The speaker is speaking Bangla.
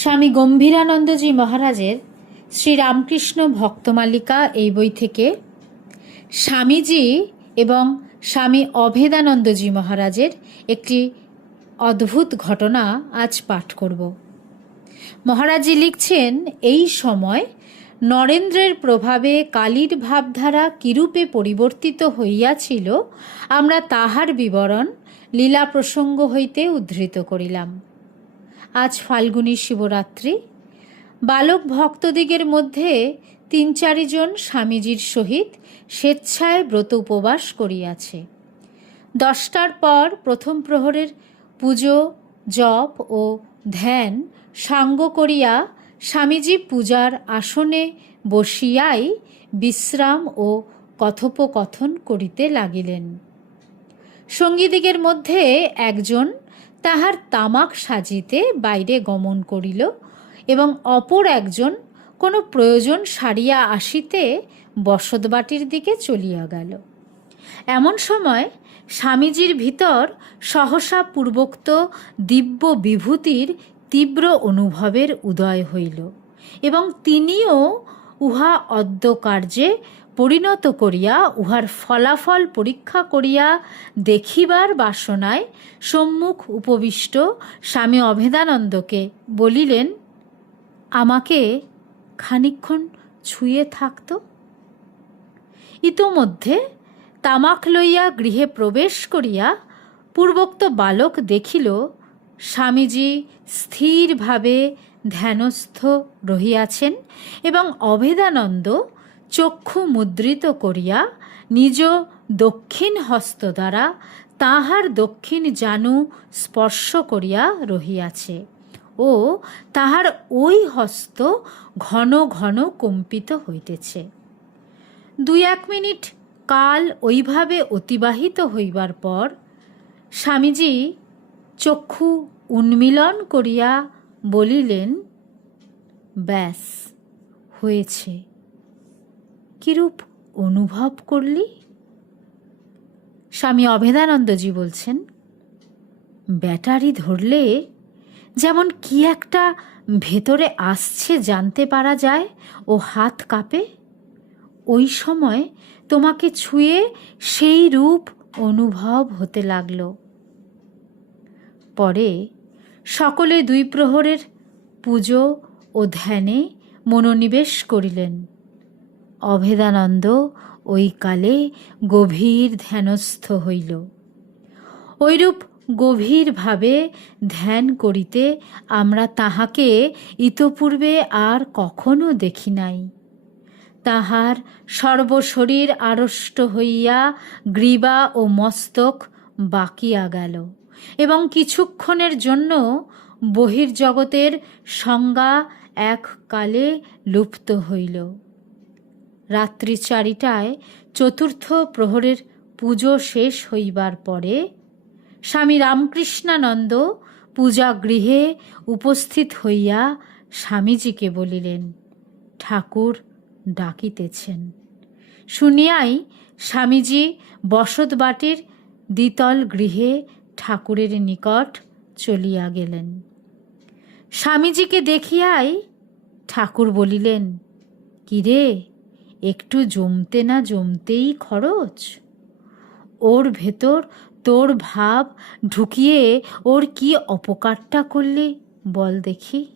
স্বামী গম্ভীরানন্দজি মহারাজের শ্রীরামকৃষ্ণ ভক্তমালিকা এই বই থেকে স্বামীজি এবং স্বামী অভেদানন্দজি মহারাজের একটি অদ্ভুত ঘটনা আজ পাঠ করব। মহারাজজি লিখছেন, এই সময় নরেন্দ্রের প্রভাবে কালীর ভাবধারা কিরূপে পরিবর্তিত হইয়াছিল, আমরা তাহার বিবরণ লীলা প্রসঙ্গ হইতে উদ্ধৃত করিলাম। আজ ফাল্গুনী শিবরাত্রি। বালক ভক্তদিগের মধ্যে তিন চারিজন স্বামীজির সহিত স্বেচ্ছায় ব্রত উপবাস করিয়াছে। দশটার পর প্রথম প্রহরের পুজো, জপ ও ধ্যান সাঙ্গ করিয়া স্বামীজি পূজার আসনে বসিয়াই বিশ্রাম ও কথোপকথন করিতে লাগিলেন। সঙ্গীদিগের মধ্যে একজন তাহার তামাক সাজিতে বাইরে গমন করিল এবং অপর একজন কোনো প্রয়োজন সারিয়া আসিতে বসতবাটির দিকে চলিয়া গেল। এমন সময় স্বামীজির ভিতর সহসা পূর্বোক্ত দিব্য বিভূতির তীব্র অনুভবের উদয় হইল এবং তিনিও উহা অদ্য কার্যে পরিণত করিয়া উহার ফলাফল পরীক্ষা করিয়া দেখিবার বাসনায় সম্মুখ উপবিষ্ট স্বামী অভেদানন্দকে বলিলেন, আমাকে খানিক্ষণ ছুঁয়ে থাকত ইতোমধ্যে তামাক লইয়া গৃহে প্রবেশ করিয়া পূর্বোক্ত বালক দেখিল, স্বামীজি স্থিরভাবে ধ্যানস্থ রহিয়াছেন এবং অভেদানন্দ চক্ষু মুদ্রিত করিয়া নিজ দক্ষিণ হস্ত দ্বারা তাহার দক্ষিণ জানু স্পর্শ করিয়া রহিয়াছে ও তাহার ওই হস্ত ঘন ঘন কম্পিত হইতেছে। দুই এক মিনিট কাল ওইভাবে অতিবাহিত হইবার পর স্বামীজি চক্ষু উন্মিলন করিয়া বলিলেন, ব্যাস, হয়েছে। কিরূপ অনুভব করলি? স্বামী অভেদানন্দজি বলছেন, ব্যাটারি ধরলে যেমন কি একটা ভেতরে আসছে জানতে পারা যায় ও হাত কাঁপে, ওই সময় তোমাকে ছুঁয়ে সেই রূপ অনুভব হতে লাগল। পরে সকলে দুই প্রহরের পুজো ও ধ্যানে মনোনিবেশ করিলেন। অভেদানন্দ ওই কালে গভীর ধ্যানস্থ হইল। ঐরূপ গভীরভাবে ধ্যান করিতে আমরা তাহাকে ইতপূর্বে আর কখনো দেখি নাই। তাহার সর্বশরীর আড়ষ্ট হইয়া গ্রীবা ও মস্তক বাকিয়া গেল এবং কিছুক্ষণের জন্য বহির্জগতের সংজ্ঞা এক কালে লুপ্ত হইল। রাত্রি চারিটায় চতুর্থ প্রহরের পুজো শেষ হইবার পরে স্বামী রামকৃষ্ণানন্দ পূজা গৃহে উপস্থিত হইয়া স্বামীজিকে বলিলেন, ঠাকুর ডাকিতেছেন। শুনিয়াই স্বামীজি বসতবাটির দ্বিতল গৃহে ঠাকুরের নিকট চলিয়া গেলেন। স্বামীজিকে দেখিয়াই ঠাকুর বলিলেন কিরে একটু জমতে না জমতেই খরচ? ওর ভেতর তোর ভাব ঢুকিয়ে ওর কি অপকারটা করলি? বল দেখি।